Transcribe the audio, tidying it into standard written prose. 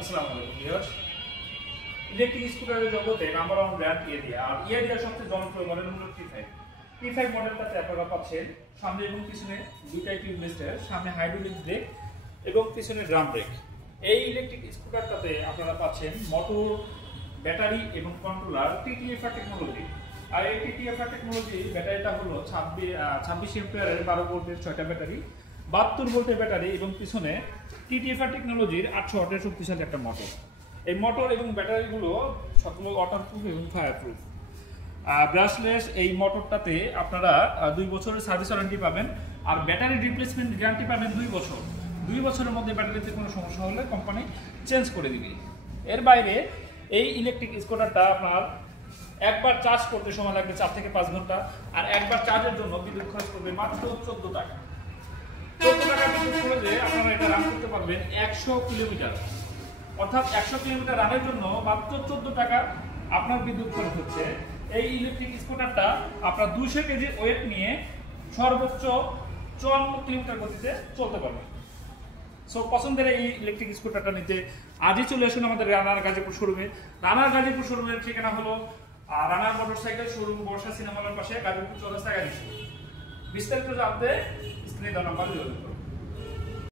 আসসালামু আলাইকুম viewers. Electric স্কুটারের জগতে নাম্বার ওয়ান ব্র্যান্ড ইয়েডিয়া। আর ইয়েডিয়ার সবচেয়ে জনপ্রিয় মডেল হলো T5 মডেলটাতে আপনারা পাচ্ছেন সামনে এবং পিছনে দুইটাই টিউবলেসের, সামনে হাইড্রোলিক ব্রেক এবং পিছনে ড্রাম ব্রেক। এই ইলেকট্রিক স্কুটারটাতে আপনারা পাচ্ছেন মোটর, ব্যাটারি এবং কন্ট্রোলার TTFR টেকনোলজি। আর এই TTFR টেকনোলজি ব্যাটারিটা হলো 26 এম্পিয়ারের 12 ভোল্টের 6টা ব্যাটারি, 72 ভোল্টের ব্যাটারি এবং পিছনে TTFR টেকনোলজির 800 ওয়াটের শক্তিশালী একটা মোটর। এই মোটর এবং ব্যাটারিগুলো সবগুলো ওয়াটারপ্রুফ এবং ফায়ারপ্রুফ। ব্রাশলেস এই মোটরটাতে আপনারা 2 বছরের সার্ভিস ওয়ারেন্টি পাবেন, আর ব্যাটারি রিপ্লেসমেন্ট গ্যারান্টি পাবেন 2 বছর। 2 বছরের মধ্যে ব্যাটারিতে কোনো সমস্যা হলে কোম্পানি চেঞ্জ করে দিবে। এর বাইরে এই ইলেকট্রিক স্কুটারটা আপনার একবার চার্জ করতে সময় লাগবে 4 থেকে 5 ঘন্টা, আর একবার চার্জের জন্য বিদ্যুৎ খরচ করবে মাত্র 14 টাকা। 14 টাকা বিদ্যুৎ খরচে আপনারা এটা রান করতে পারবেন 100 কিলোমিটার। অর্থাৎ 100 কিলোমিটার রানের জন্য মাত্র 14 টাকা আপনার বিদ্যুৎ খরচ হচ্ছে। এই ইলেকট্রিক স্কুটারটা আপনার 200 কেজি ওয়েট নিয়ে সর্বোচ্চ 54 কিলোমিটার গতিতে চলতে পারবে। সো পছন্দের এই ইলেকট্রিক স্কুটারটা নিতে আজই চলে আসুন আমাদের রানার গাজীপুর শোরুমে। রানার গাজীপুর শোরুমের ঠিকানা হলো রানার মোটরসাইকেল শোরুম, বর্ষা সিনেমা হলের পাশে, গাজীপুর চৌরাস্তা গাজীপুর। বিস্তারিত জানতে স্ক্রিনে দেওয়া নাম্বারে যোগাযোগ করুন।